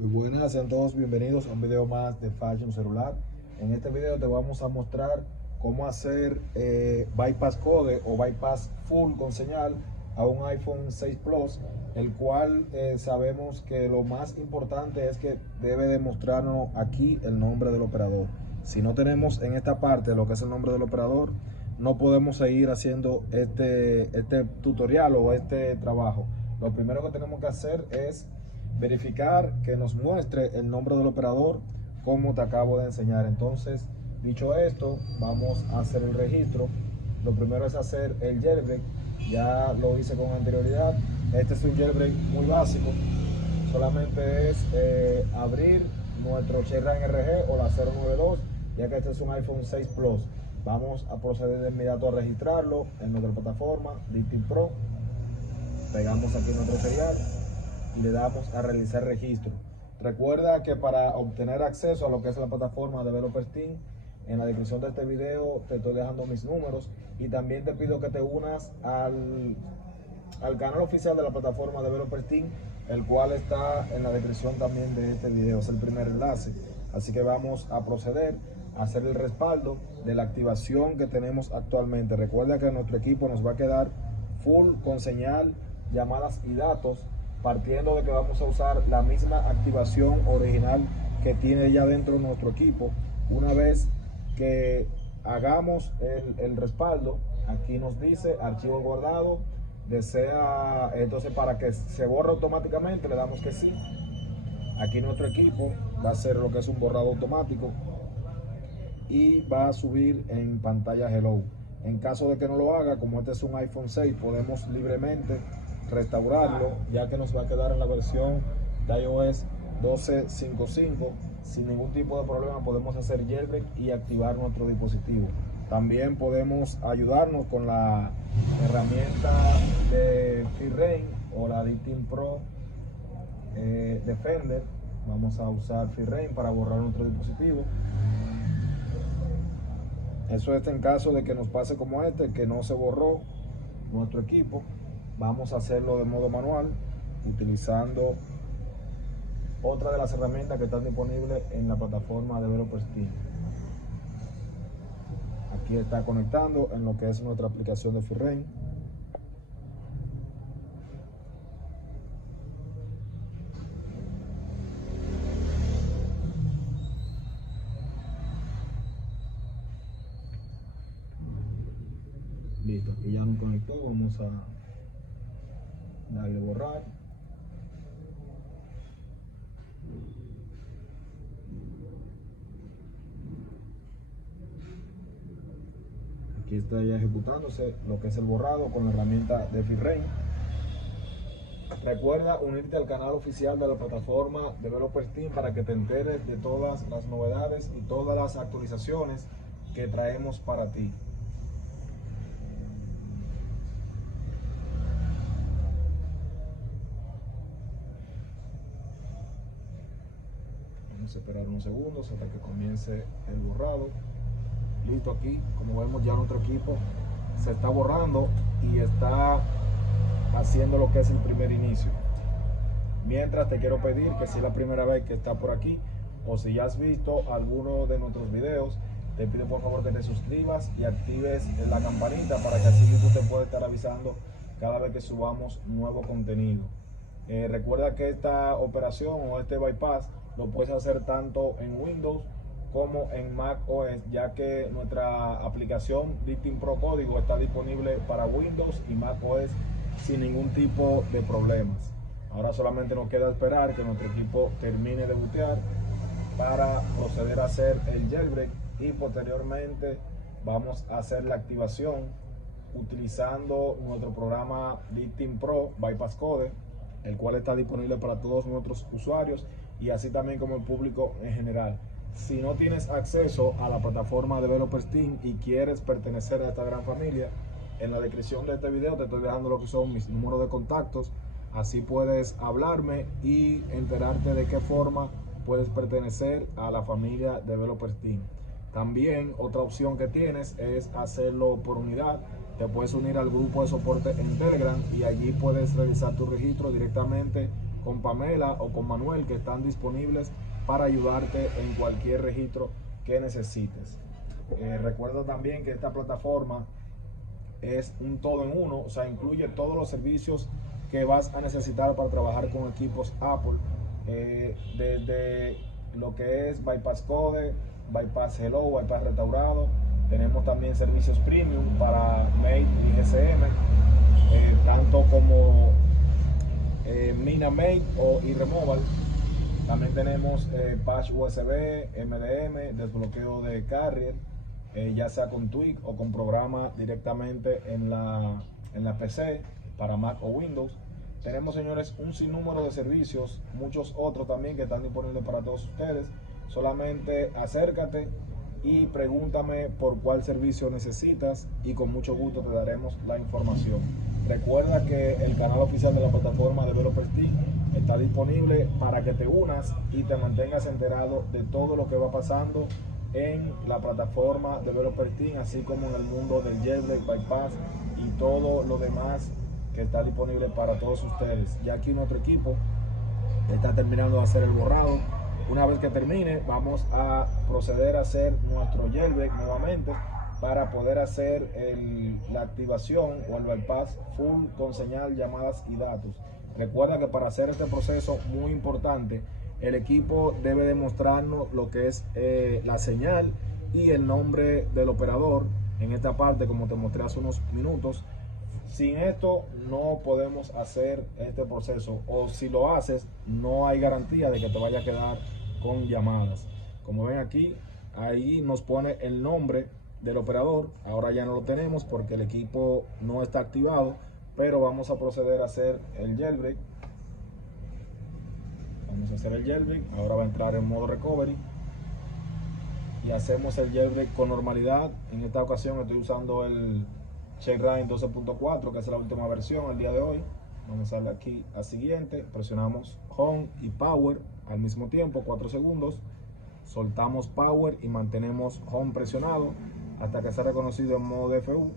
Muy buenas, sean todos bienvenidos a un video más de Fashion Celular. En este video te vamos a mostrar cómo hacer bypass code o bypass full con señal a un iPhone 6 Plus, el cual sabemos que lo más importante es que debe demostrarnos aquí el nombre del operador. Si no tenemos en esta parte lo que es el nombre del operador, no podemos seguir haciendo este tutorial o este trabajo. Lo primero que tenemos que hacer es verificar que nos muestre el nombre del operador como te acabo de enseñar. Entonces, dicho esto, vamos a hacer el registro. Lo primero es hacer el jailbreak. Ya lo hice con anterioridad. Este es un jailbreak muy básico. Solamente es abrir nuestro ShareRun RG o la 092, ya que este es un iPhone 6 Plus. Vamos a proceder de inmediato a registrarlo en nuestra plataforma DTIM Pro. Pegamos aquí nuestro serial y le damos a realizar registro. Recuerda que para obtener acceso a lo que es la plataforma Developer Team, en la descripción de este video te estoy dejando mis números, y también te pido que te unas al canal oficial de la plataforma Developer Team, el cual está en la descripción también de este video. Es el primer enlace. Así que vamos a proceder a hacer el respaldo de la activación que tenemos actualmente. Recuerda que nuestro equipo nos va a quedar full con señal, llamadas y datos, partiendo de que vamos a usar la misma activación original que tiene ya dentro nuestro equipo. Una vez que hagamos el respaldo, aquí nos dice archivo guardado, desea, entonces para que se borre automáticamente le damos que sí. Aquí nuestro equipo va a hacer lo que es un borrado automático y va a subir en pantalla hello. En caso de que no lo haga, como este es un iPhone 6, podemos libremente restaurarlo, ya que nos va a quedar en la versión de iOS 12.5.5. Sin ningún tipo de problema podemos hacer jailbreak y activar nuestro dispositivo. También podemos ayudarnos con la herramienta de FreeRain o la DTIM Pro Defender. Vamos a usar FreeRain para borrar nuestro dispositivo. Eso es en caso de que nos pase como este, que no se borró nuestro equipo. Vamos a hacerlo de modo manual, utilizando otra de las herramientas que están disponibles en la plataforma Developer Team. Aquí está conectando en lo que es nuestra aplicación de FreeRain. Listo, aquí ya nos conectó. Vamos a darle borrar. Aquí está ya ejecutándose lo que es el borrado con la herramienta de FreeRain. Recuerda unirte al canal oficial de la plataforma Developer Team para que te enteres de todas las novedades y todas las actualizaciones que traemos para ti. Vamos a esperar unos segundos hasta que comience el borrado. Listo, aquí como vemos ya nuestro equipo se está borrando y está haciendo lo que es el primer inicio. Mientras te quiero pedir que si es la primera vez que estás por aquí o si ya has visto alguno de nuestros videos, te pido por favor que te suscribas y actives la campanita para que así YouTube te pueda estar avisando cada vez que subamos nuevo contenido. Recuerda que esta operación o este bypass lo puedes hacer tanto en Windows como en Mac OS, ya que nuestra aplicación DTIM Pro Código está disponible para Windows y Mac OS sin ningún tipo de problemas. Ahora solamente nos queda esperar que nuestro equipo termine de bootear para proceder a hacer el jailbreak, y posteriormente vamos a hacer la activación utilizando nuestro programa DTIM Pro Bypass Code, el cual está disponible para todos nuestros usuarios y así también como el público en general. Si no tienes acceso a la plataforma Developer Team y quieres pertenecer a esta gran familia, en la descripción de este video te estoy dejando lo que son mis números de contactos. Así puedes hablarme y enterarte de qué forma puedes pertenecer a la familia Developer Team. También otra opción que tienes es hacerlo por unidad. Te puedes unir al grupo de soporte en Telegram y allí puedes realizar tu registro directamente con Pamela o con Manuel, que están disponibles para ayudarte en cualquier registro que necesites. Recuerda también que esta plataforma es un todo en uno, o sea, incluye todos los servicios que vas a necesitar para trabajar con equipos Apple, desde lo que es Bypass Code, Bypass Hello, Bypass Restaurado. Tenemos también servicios premium para Mate y GSM, tanto como Mina Mate y Removal. También tenemos patch USB, MDM, desbloqueo de carrier, ya sea con Tweak o con programa directamente en la PC para Mac o Windows. Tenemos, señores, un sinnúmero de servicios, muchos otros también que están disponibles para todos ustedes. Solamente acércate y pregúntame por cuál servicio necesitas y con mucho gusto te daremos la información. Recuerda que el canal oficial de la plataforma Developer Team está disponible para que te unas y te mantengas enterado de todo lo que va pasando en la plataforma Developer Team, así como en el mundo del jailbreak, bypass y todo lo demás que está disponible para todos ustedes. Ya aquí nuestro equipo está terminando de hacer el borrado. Una vez que termine, vamos a proceder a hacer nuestro jailbreak nuevamente para poder hacer la activación o el bypass full con señal, llamadas y datos. Recuerda que para hacer este proceso muy importante, el equipo debe demostrarnos lo que es la señal y el nombre del operador en esta parte, como te mostré hace unos minutos. Sin esto no podemos hacer este proceso, o si lo haces no hay garantía de que te vaya a quedar con llamadas. Como ven aquí, ahí nos pone el nombre del operador. Ahora ya no lo tenemos porque el equipo no está activado, pero vamos a proceder a hacer el jailbreak. Vamos a hacer el jailbreak. Ahora va a entrar en modo recovery y hacemos el jailbreak con normalidad. En esta ocasión estoy usando el Chainring 12.4, que es la última versión el día de hoy. Vamos a darle aquí a siguiente, presionamos Home y Power al mismo tiempo, 4 segundos. Soltamos Power y mantenemos Home presionado hasta que sea reconocido en modo DFU.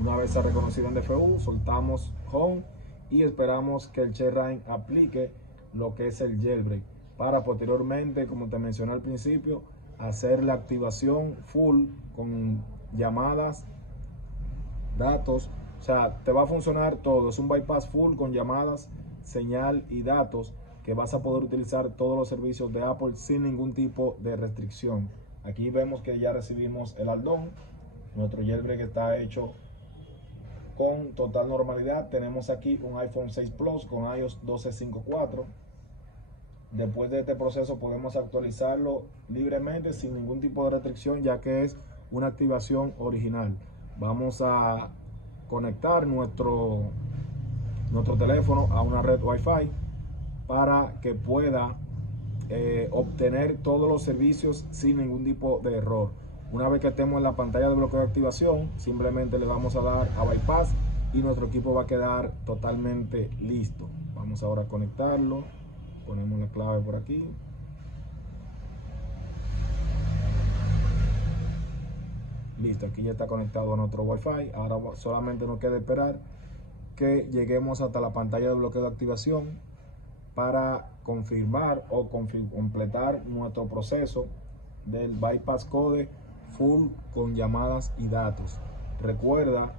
Una vez sea reconocido en DFU, soltamos Home y esperamos que el Chainring aplique lo que es el jailbreak, para posteriormente, como te mencioné al principio, hacer la activación full con llamadas, datos. O sea, te va a funcionar todo. Es un bypass full con llamadas, señal y datos, que vas a poder utilizar todos los servicios de Apple sin ningún tipo de restricción. Aquí vemos que ya recibimos el addon. Nuestro jailbreak está hecho con total normalidad. Tenemos aquí un iPhone 6 Plus con iOS 12.5.4. Después de este proceso podemos actualizarlo libremente sin ningún tipo de restricción, ya que es una activación original. Vamos a conectar nuestro teléfono a una red Wi-Fi para que pueda obtener todos los servicios sin ningún tipo de error. Una vez que estemos en la pantalla de bloqueo de activación, simplemente le vamos a dar a bypass y nuestro equipo va a quedar totalmente listo. Vamos ahora a conectarlo. Ponemos la clave por aquí. Listo, aquí ya está conectado a nuestro Wi-Fi. Ahora solamente nos queda esperar que lleguemos hasta la pantalla de bloqueo de activación para confirmar o completar nuestro proceso del bypass code full con llamadas y datos. Recuerda,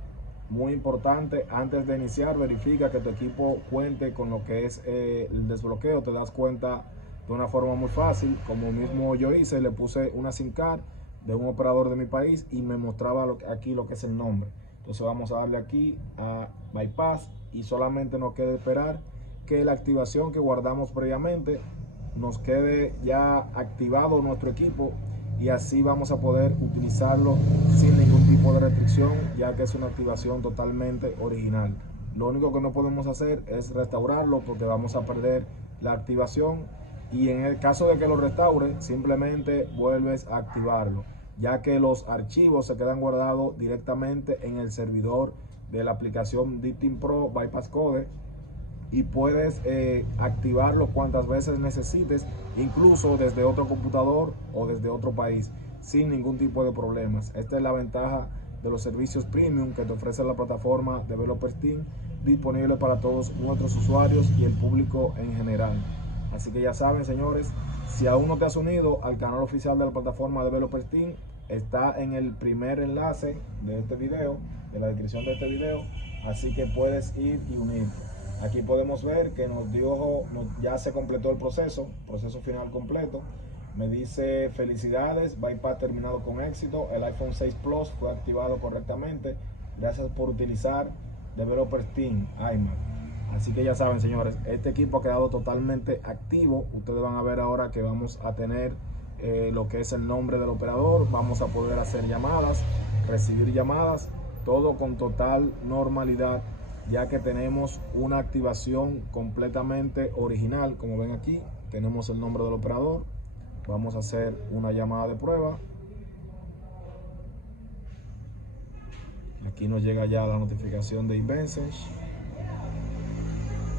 muy importante, antes de iniciar, verifica que tu equipo cuente con lo que es el desbloqueo. Te das cuenta de una forma muy fácil, como mismo yo hice. Le puse una SIM card de un operador de mi país y me mostraba aquí lo que es el nombre. Entonces vamos a darle aquí a bypass y solamente nos queda esperar que la activación que guardamos previamente nos quede ya activado nuestro equipo, y así vamos a poder utilizarlo sin ningún tipo de restricción, ya que es una activación totalmente original. Lo único que no podemos hacer es restaurarlo, porque vamos a perder la activación, y en el caso de que lo restaure, simplemente vuelves a activarlo, ya que los archivos se quedan guardados directamente en el servidor de la aplicación DeepTeam Pro Bypass Code, y puedes activarlo cuantas veces necesites, incluso desde otro computador o desde otro país, sin ningún tipo de problemas. Esta es la ventaja de los servicios premium que te ofrece la plataforma Developer Team disponible para todos nuestros usuarios y el público en general. Así que ya saben, señores, si aún no te has unido al canal oficial de la plataforma Developers Team, está en el primer enlace de este video, de la descripción de este video, así que puedes ir y unirte. Aquí podemos ver que ya se completó el proceso final completo. Me dice felicidades, bypass terminado con éxito, el iPhone 6 Plus fue activado correctamente, gracias por utilizar Developers Team iMac. Así que ya saben, señores, este equipo ha quedado totalmente activo. Ustedes van a ver ahora que vamos a tener lo que es el nombre del operador, vamos a poder hacer llamadas, recibir llamadas, todo con total normalidad, ya que tenemos una activación completamente original. Como ven aquí, tenemos el nombre del operador. Vamos a hacer una llamada de prueba. Aquí nos llega ya la notificación de iMessage.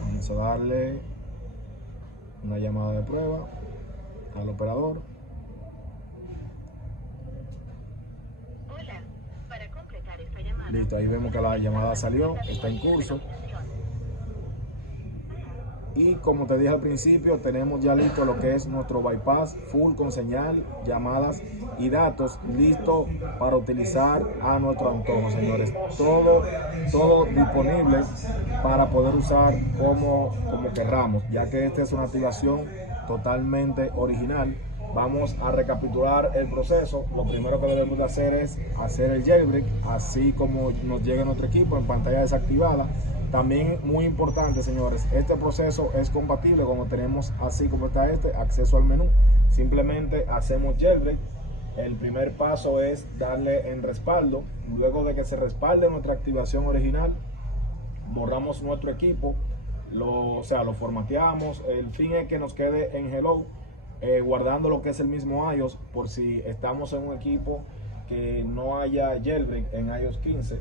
Vamos a darle una llamada de prueba al operador. Hola, para completar esta llamada. Listo, ahí vemos que la llamada salió, está en curso. Y como te dije al principio, tenemos ya listo lo que es nuestro bypass full con señal, llamadas y datos, listo para utilizar a nuestro antojo, señores. Todo disponible para poder usar como querramos, ya que esta es una activación totalmente original. Vamos a recapitular el proceso. Lo primero que debemos de hacer es hacer el jailbreak, así como nos llegue nuestro equipo en pantalla desactivada. También muy importante, señores, este proceso es compatible cuando tenemos así como está acceso al menú. Simplemente hacemos jailbreak. El primer paso es darle en respaldo. Luego de que se respalde nuestra activación original, borramos nuestro equipo, lo formateamos. El fin es que nos quede en hello, guardando lo que es el mismo iOS, por si estamos en un equipo que no haya jailbreak en iOS 15.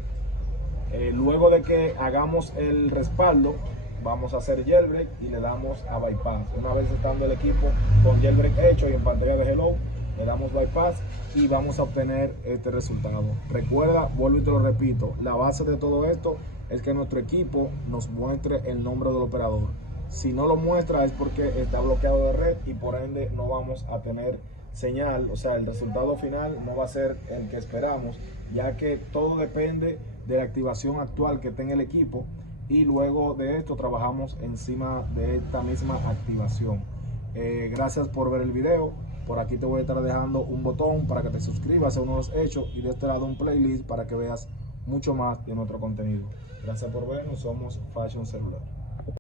Luego de que hagamos el respaldo, vamos a hacer jailbreak y le damos a bypass. Una vez estando el equipo con jailbreak hecho y en pantalla de hello, le damos bypass y vamos a obtener este resultado. Recuerda, vuelvo y te lo repito, la base de todo esto es que nuestro equipo nos muestre el nombre del operador. Si no lo muestra es porque está bloqueado de red y por ende no vamos a tener señal, o sea, el resultado final no va a ser el que esperamos, ya que todo depende de la activación actual que tenga el equipo, y luego de esto trabajamos encima de esta misma activación. Gracias por ver el video. Por aquí te voy a estar dejando un botón para que te suscribas a uno de los hechos, y de este lado un playlist para que veas mucho más de nuestro contenido. Gracias por vernos, somos Fashion Celular.